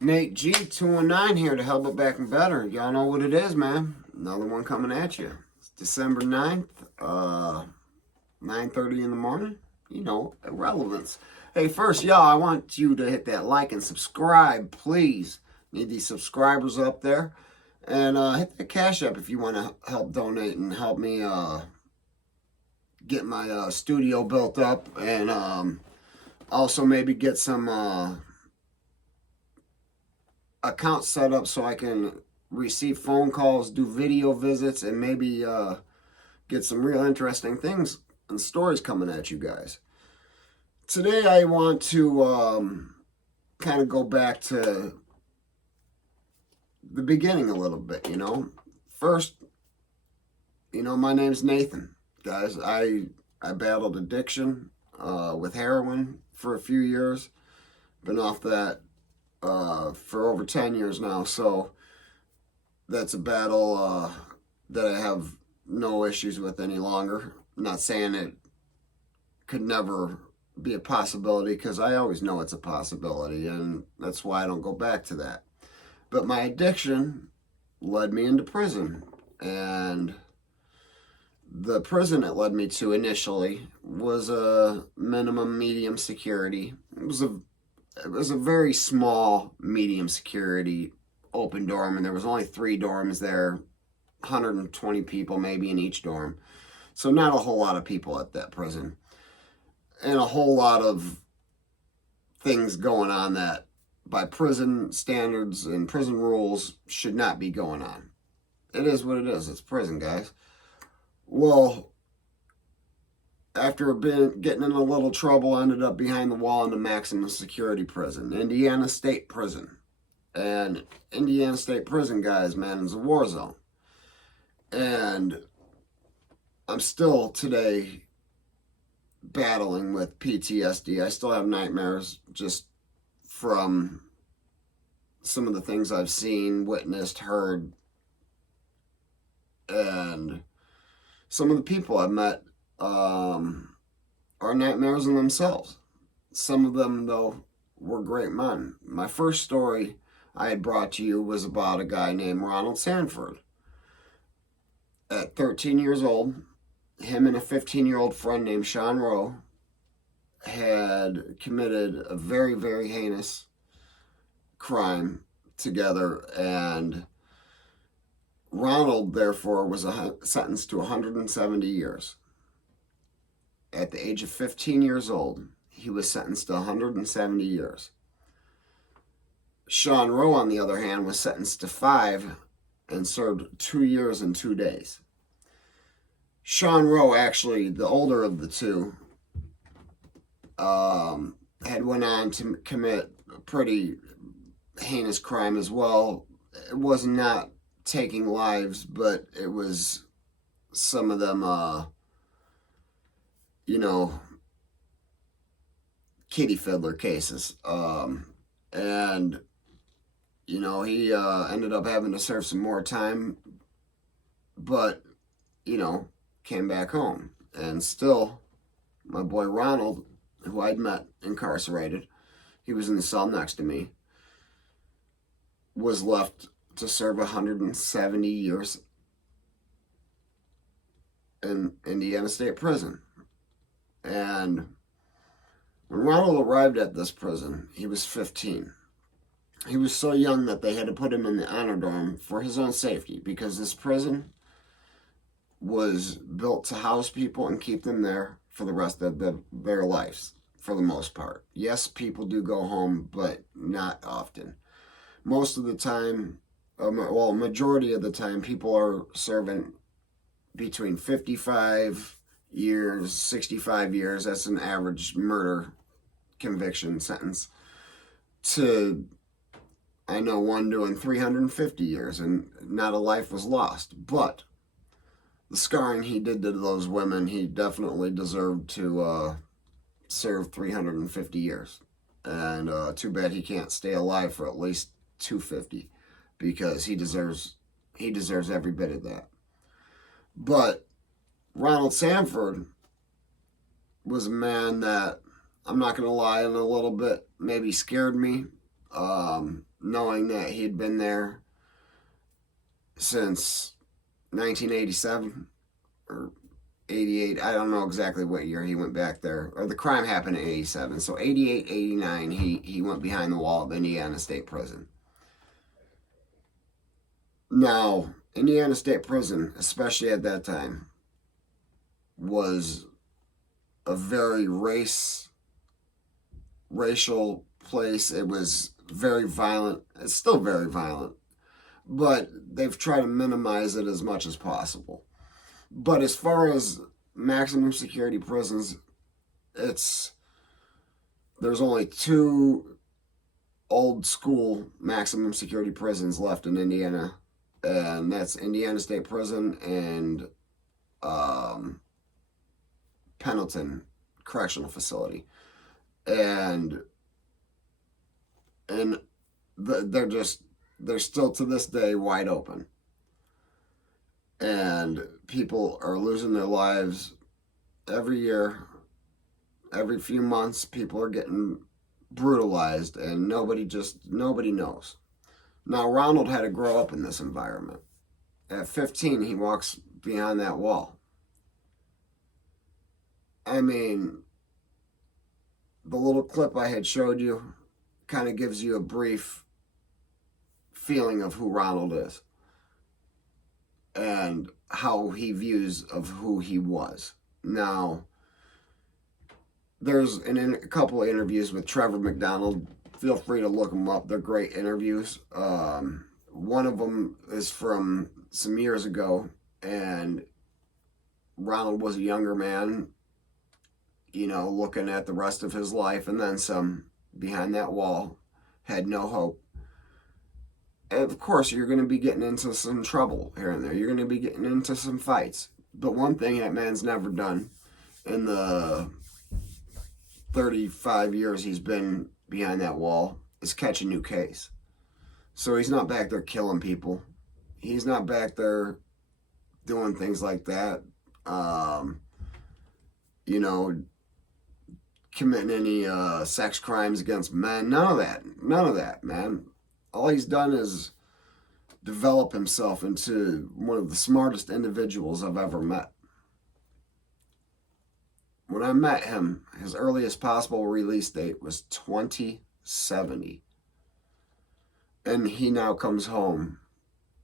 Nate G219 here to help it back and better. Y'all know what it is, man. Another one coming at you. It's December 9th, 9:30 in the morning. You know, irrelevance. Hey, first, y'all, I want you to hit that like and subscribe, please. Need these subscribers up there. And hit the Cash App if you want to help donate and help me get my studio built up. And also maybe get some accounts set up so I can receive phone calls, do video visits, and maybe get some real interesting things and stories coming at you guys. Today I want to kind of go back to the beginning a little bit, you know. First, you know, my name's Nathan, guys. I battled addiction with heroin for a few years. Been off that for over 10 years now, so that's a battle that I have no issues with any longer. I'm not saying it could never be a possibility, because I always know it's a possibility, and that's why I don't go back to that. But my addiction led me into prison, and the prison it led me to initially was a minimum medium security. It was a very small medium security open dorm, and there was only 3 dorms there, 120 people maybe in each dorm. So not a whole lot of people at that prison, and a whole lot of things going on that by prison standards and prison rules should not be going on. It is what it is. It's prison, guys. Well, after getting in a little trouble, I ended up behind the wall in the maximum security prison, Indiana State Prison. And Indiana State Prison, guys, man, is a war zone. And I'm still today battling with PTSD. I still have nightmares just from some of the things I've seen, witnessed, heard, and some of the people I've met are nightmares in themselves. Some of them, though, were great men. My first story I had brought to you was about a guy named Ronald Sanford. At 13 years old, him and a 15-year-old friend named Sean Rowe had committed a very, very heinous crime together, and Ronald, therefore, was sentenced to 170 years. At the age of 15 years old, he was sentenced to 170 years. Sean Rowe, on the other hand, was sentenced to 5 and served 2 years and 2 days. Sean Rowe, actually, the older of the two, had went on to commit a pretty heinous crime as well. It was not taking lives, but it was some of them, kitty fiddler cases. And, he ended up having to serve some more time, but, came back home. And still, my boy Ronald, who I'd met incarcerated, he was in the cell next to me, was left to serve 170 years in Indiana State Prison. And when Ronald arrived at this prison, he was 15. He was so young that they had to put him in the honor dorm for his own safety, because this prison was built to house people and keep them there for the rest of their lives, for the most part. Yes, people do go home, but not often. Most of the time, majority of the time, people are serving between 55 years, 65 years, that's an average murder conviction sentence, to, I know one doing 350 years, and not a life was lost. But the scarring he did to those women, he definitely deserved to serve 350 years. And too bad he can't stay alive for at least 250, because he deserves every bit of that. But Ronald Sanford was a man that I'm not going to lie, and a little bit maybe scared me, knowing that he'd been there since 1987 or 88. I don't know exactly what year he went back there. Or the crime happened in 87. So 88, 89, he went behind the wall of Indiana State Prison. Now, Indiana State Prison, especially at that time, was a very racial place. It was very violent. It's still very violent, but they've tried to minimize it as much as possible. But as far as maximum security prisons, there's only two old school maximum security prisons left in Indiana, and that's Indiana State Prison and Pendleton Correctional Facility, and they're still to this day wide open, and people are losing their lives every year. Every few months, people are getting brutalized, and nobody knows. Now, Ronald had to grow up in this environment. At 15, he walks beyond that wall. I mean, the little clip I had showed you kind of gives you a brief feeling of who Ronald is and how he views of who he was. Now, there's a couple of interviews with Trevor McDonald. Feel free to look them up. They're great interviews. One of them is from some years ago, and Ronald was a younger man, looking at the rest of his life and then some behind that wall, had no hope. And of course, you're going to be getting into some trouble here and there. You're going to be getting into some fights. But one thing that man's never done in the 35 years he's been behind that wall is catch a new case. So he's not back there killing people. He's not back there doing things like that. Committing any sex crimes against men. None of that, man. All he's done is develop himself into one of the smartest individuals I've ever met. When I met him, his earliest possible release date was 2070. And he now comes home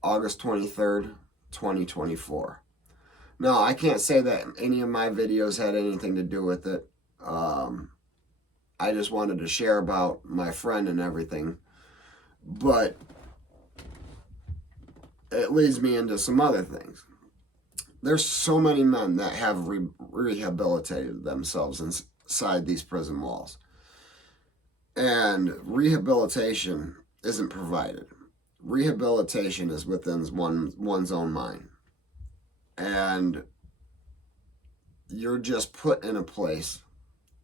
August 23rd, 2024. Now, I can't say that any of my videos had anything to do with it. I just wanted to share about my friend and everything. But it leads me into some other things. There's so many men that have rehabilitated themselves inside these prison walls. And rehabilitation isn't provided. Rehabilitation is within one's own mind. And you're just put in a place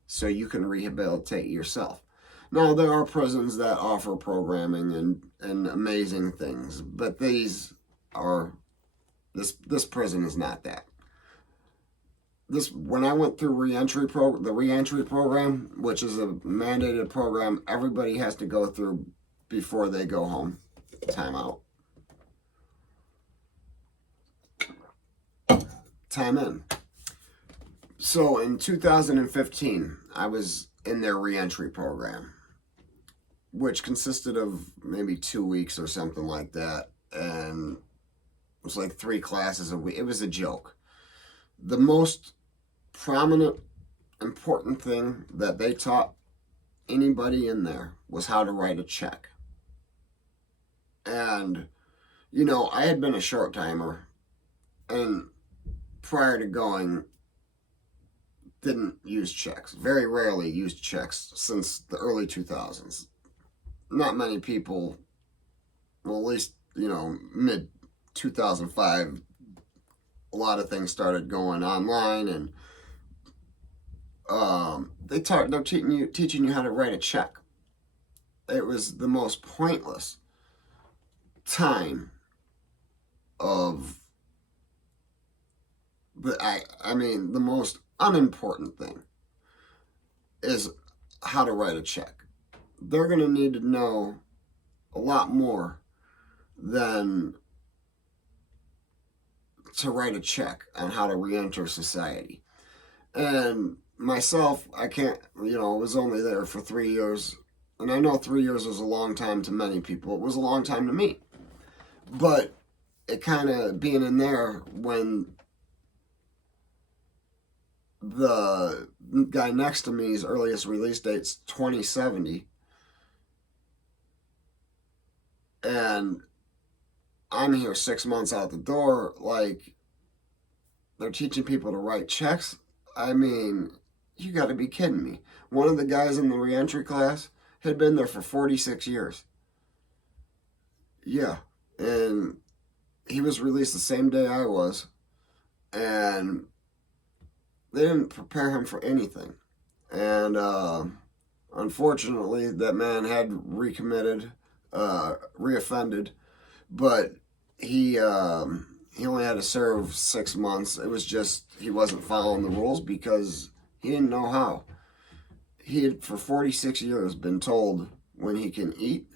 so you can rehabilitate yourself. Now, there are prisons that offer programming and amazing things, but this prison is not that. When I went through the reentry program, which is a mandated program everybody has to go through before they go home. Time out. Time in. So in 2015, I was in their reentry program, which consisted of maybe 2 weeks or something like that. And it was like 3 classes a week. It was a joke. The most prominent, important thing that they taught anybody in there was how to write a check. And, I had been a short timer, and prior to going, didn't use checks. Very rarely used checks since the early 2000s. Not many people, well, at least, mid 2005, a lot of things started going online, and they're teaching you how to write a check. It was the most pointless time of the most unimportant thing is how to write a check. They're going to need to know a lot more than to write a check on how to re-enter society. And myself, I can't, was only there for 3 years. And I know 3 years was a long time to many people. It was a long time to me. But it kind of being in there when the guy next to me's earliest release date's 2070. And I'm here 6 months out the door, like, they're teaching people to write checks. I mean, you got to be kidding me. One of the guys in the reentry class had been there for 46 years. Yeah, and he was released the same day I was, and they didn't prepare him for anything. And unfortunately, that man had recommitted, reoffended, but he only had to serve 6 months. It was just he wasn't following the rules because he didn't know how. He had, for 46 years, been told when he can eat,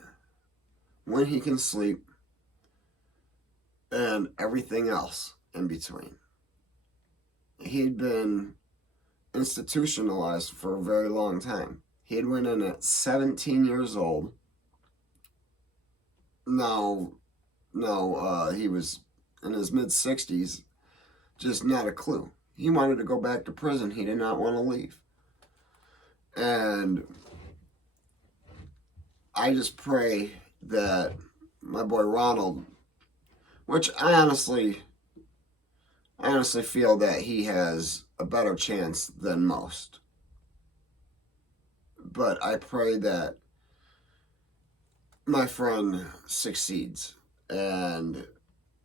when he can sleep, and everything else in between. He'd been institutionalized for a very long time. He had went in at 17 years old. No, he was in his mid-60s, just not a clue. He wanted to go back to prison. He did not want to leave. And I just pray that my boy Ronald, which I honestly feel that he has a better chance than most. But I pray that my friend succeeds and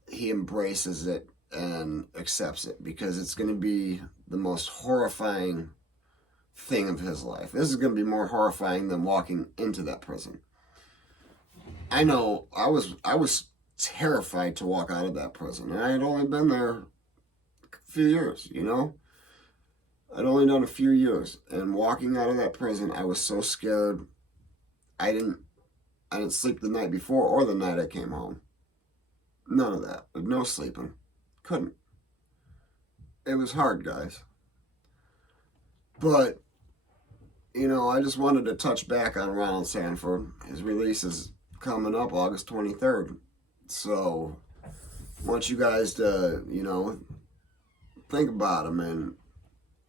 he embraces it and accepts it, because it's going to be the most horrifying thing of his life. This is going to be more horrifying than walking into that prison. I know I was terrified to walk out of that prison, and I had only been there a few years, I'd only done a few years, and walking out of that prison, I was so scared. I didn't sleep the night before or the night I came home. None of that. No sleeping. Couldn't. It was hard, guys. But, I just wanted to touch back on Ronald Sanford. His release is coming up August 23rd. So, I want you guys to, think about him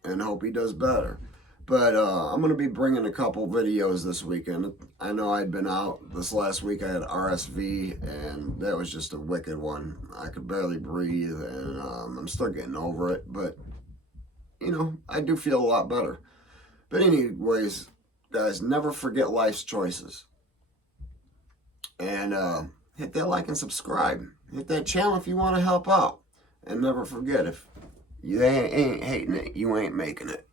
and hope he does better. But I'm going to be bringing a couple videos this weekend. I know I'd been out. This last week I had RSV, and that was just a wicked one. I could barely breathe, and I'm still getting over it. But, I do feel a lot better. But anyways, guys, never forget life's choices. And hit that like and subscribe. Hit that channel if you want to help out. And never forget, if you ain't hating it, you ain't making it.